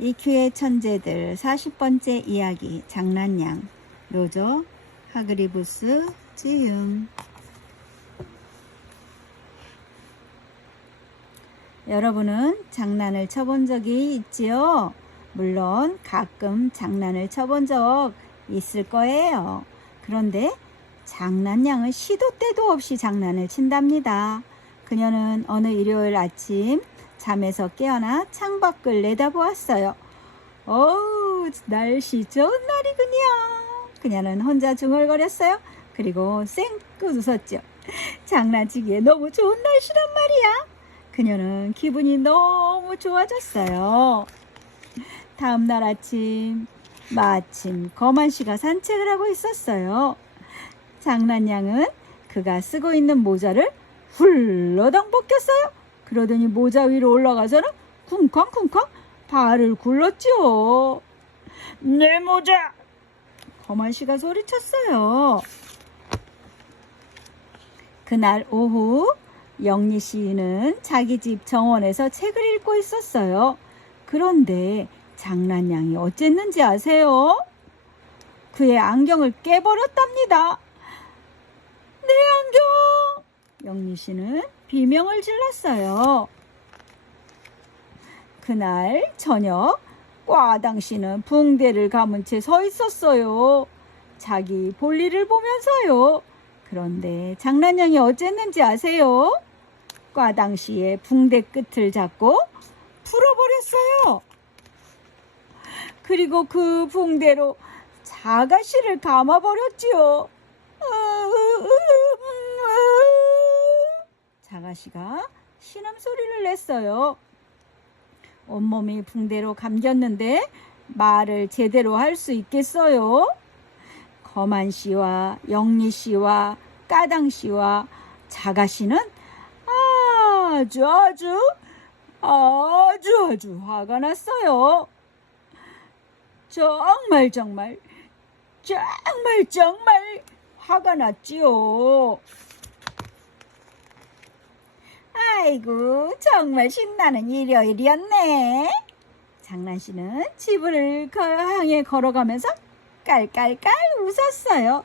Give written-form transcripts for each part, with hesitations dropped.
EQ의 천재들 40번째 이야기 장난양 노조 하그리부스 지흥. 여러분은 장난을 쳐본 적이 있지요? 물론 가끔 장난을 쳐본 적 있을 거예요. 그런데 장난양은 시도 때도 없이 장난을 친답니다. 그녀는 어느 일요일 아침 잠에서 깨어나 창밖을 내다보았어요. 어우, 날씨 좋은 날이군요. 그녀는 혼자 중얼거렸어요. 그리고 쌩긋 웃었죠. 장난치기에 너무 좋은 날씨란 말이야. 그녀는 기분이 너무 좋아졌어요. 다음날 아침 마침 거만 씨가 산책을 하고 있었어요. 장난양은 그가 쓰고 있는 모자를 훌러덩 벗겼어요. 그러더니 모자 위로 올라가서는 쿵쾅쿵쾅 발을 굴렀죠. 내 모자! 거만 씨가 소리쳤어요. 그날 오후 영리 씨는 자기 집 정원에서 책을 읽고 있었어요. 그런데 장난양이 어쨌는지 아세요? 그의 안경을 깨버렸답니다. 내 안경! 영리 씨는 비명을 질렀어요. 그날 저녁 꽈당 씨는 붕대를 감은 채 서 있었어요. 자기 볼일을 보면서요. 그런데 장난양이 어쨌는지 아세요? 꽈당 씨의 붕대 끝을 잡고 풀어버렸어요. 그리고 그 붕대로 자가씨를 감아버렸지요. 자가씨가 신음소리를 냈어요. 온몸이 붕대로 감겼는데 말을 제대로 할 수 있겠어요? 거만씨와 영리씨와 까당씨와 자가씨는 아주 화가 났어요. 정말 화가 났지요. 아이고, 정말 신나는 일요일이었네. 장난씨는 집을 향해 걸어가면서 깔깔깔 웃었어요.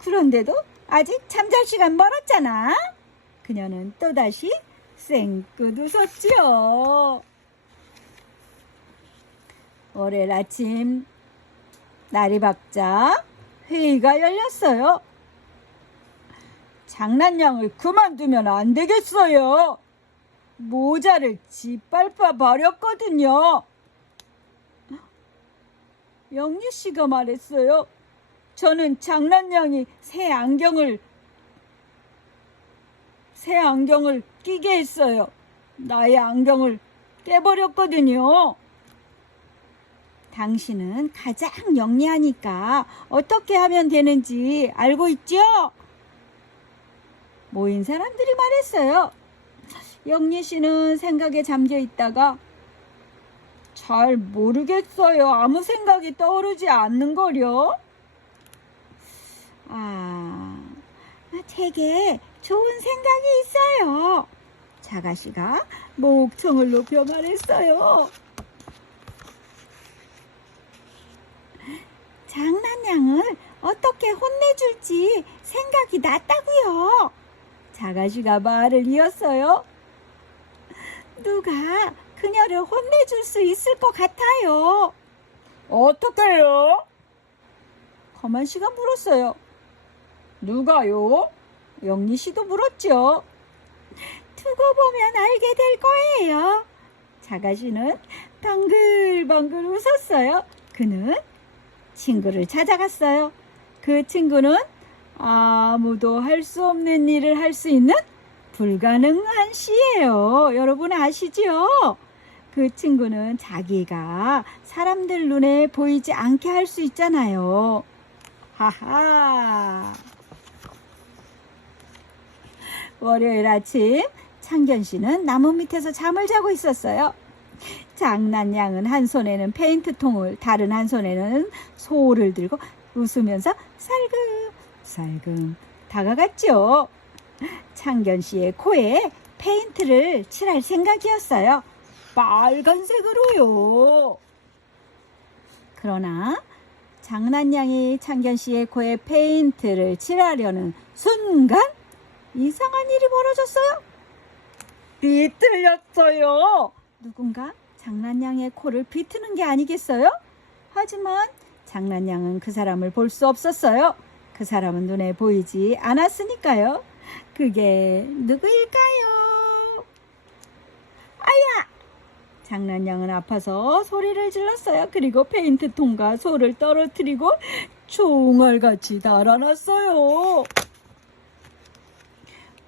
그런데도 아직 잠잘 시간 멀었잖아. 그녀는 또다시 쌩긋 웃었지요. 월요일 아침 날이 밝자 회의가 열렸어요. 장난양을 그만두면 안 되겠어요. 모자를 짓밟아 버렸거든요. 영리씨가 말했어요. 저는 장난양이 새 안경을 끼게 했어요. 나의 안경을 깨버렸거든요. 당신은 가장 영리하니까 어떻게 하면 되는지 알고 있죠? 모인 사람들이 말했어요. 영리씨는 생각에 잠겨 있다가 잘 모르겠어요. 아무 생각이 떠오르지 않는 거려. 되게 좋은 생각이 있어요. 자가씨가 목청을 높여 말했어요. 장난양을 어떻게 혼내줄지 생각이 났다고요. 자가씨가 말을 이었어요. 누가 그녀를 혼내줄 수 있을 것 같아요. 어떻게요? 거만씨가 물었어요. 누가요? 영리씨도 물었죠. 두고 보면 알게 될 거예요. 자가씨는 방글방글 웃었어요. 그는 친구를 찾아갔어요. 그 친구는 아무도 할 수 없는 일을 할 수 있는 불가능한 씨예요. 여러분 아시죠? 그 친구는 자기가 사람들 눈에 보이지 않게 할 수 있잖아요. 하하. 월요일 아침 창견씨는 나무 밑에서 잠을 자고 있었어요. 장난양은 한 손에는 페인트통을, 다른 한 손에는 소를 들고 웃으면서 살금살금 다가갔죠. 창견씨의 코에 페인트를 칠할 생각이었어요. 빨간색으로요. 그러나 장난냥이 창견씨의 코에 페인트를 칠하려는 순간 이상한 일이 벌어졌어요. 비틀렸어요. 누군가 장난냥의 코를 비트는 게 아니겠어요? 하지만 장난냥은 그 사람을 볼 수 없었어요. 그 사람은 눈에 보이지 않았으니까요. 그게 누구일까요? 아야! 장난냥은 아파서 소리를 질렀어요. 그리고 페인트통과 소를 떨어뜨리고 총알같이 달아났어요.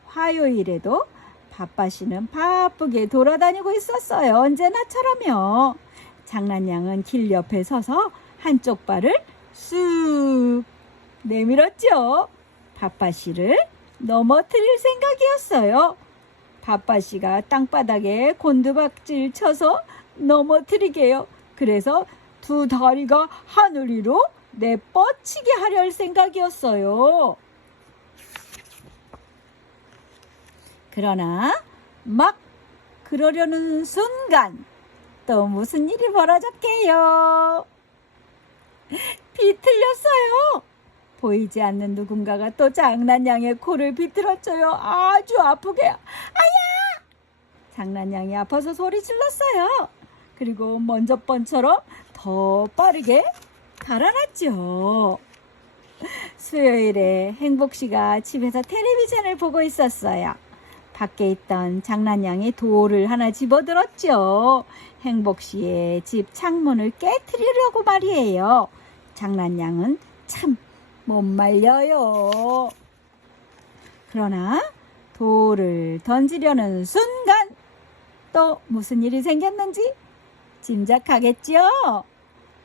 화요일에도 바빠씨는 바쁘게 돌아다니고 있었어요. 언제나처럼요. 장난냥은 길 옆에 서서 한쪽 발을 쑥 내밀었죠. 바빠씨를 넘어뜨릴 생각이었어요. 바빠씨가 땅바닥에 곤두박질 쳐서 넘어뜨리게요. 그래서 두 다리가 하늘 위로 내뻗치게 하려 생각이었어요. 그러나 막 그러려는 순간 또 무슨 일이 벌어졌게요. 비틀렸어요. 보이지 않는 누군가가 또 장난냥의 코를 비틀었어요. 아주 아프게. 아야! 장난냥이 아파서 소리 질렀어요. 그리고 먼저 번처럼 더 빠르게 달아났죠. 수요일에 행복씨가 집에서 텔레비전을 보고 있었어요. 밖에 있던 장난냥이 돌을 하나 집어들었죠. 행복씨의 집 창문을 깨트리려고 말이에요. 장난냥은 참 못 말려요. 그러나 돌을 던지려는 순간 또 무슨 일이 생겼는지 짐작하겠죠?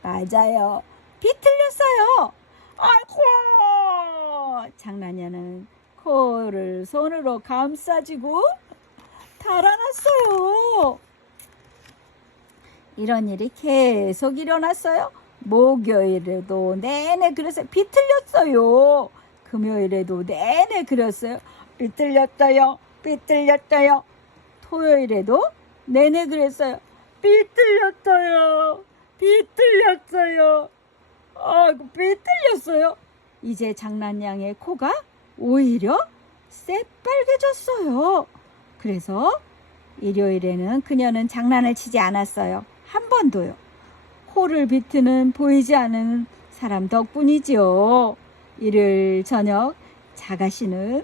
맞아요. 비틀렸어요. 아이고! 장난냥은 코를 손으로 감싸쥐고 달아났어요. 이런 일이 계속 일어났어요. 목요일에도 내내 그랬어요. 비틀렸어요. 금요일에도 내내 그랬어요. 비틀렸어요. 비틀렸어요. 토요일에도 내내 그랬어요. 비틀렸어요. 비틀렸어요. 아이고, 비틀렸어요. 이제 장난냥의 코가 오히려 새빨개졌어요. 그래서 일요일에는 그녀는 장난을 치지 않았어요. 한 번도요. 코를 비트는 보이지 않는 사람 덕분이지요. 일요일 저녁 자가씨는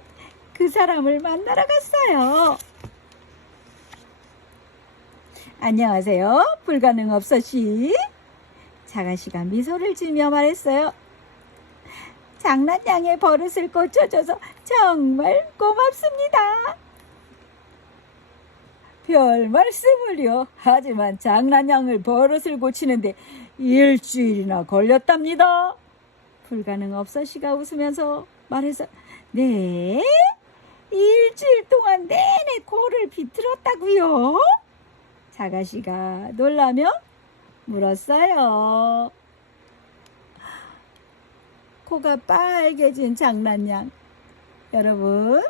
그 사람을 만나러 갔어요. 안녕하세요. 불가능업소씨. 자가씨가 미소를 지으며 말했어요. 장난냥의 버릇을 고쳐줘서 정말 고맙습니다. 별 말씀을요. 하지만 장난냥을 버릇을 고치는데 일주일이나 걸렸답니다. 불가능업소씨가 웃으면서 말해서 네? 일주일 동안 내내 코를 비틀었다고요? 자가씨가 놀라며 물었어요. 코가 빨개진 장난냥. 여러분,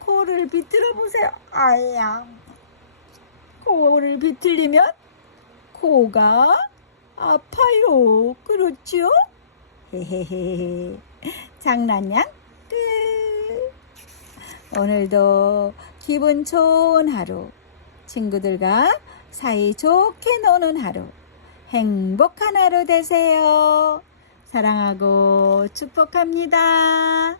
코를 비틀어 보세요. 아야. 코를 비틀리면 코가 아파요. 그렇죠? 헤헤헤. 장난냥 끝. 오늘도 기분 좋은 하루, 친구들과 사이좋게 노는 하루, 행복한 하루 되세요. 사랑하고 축복합니다.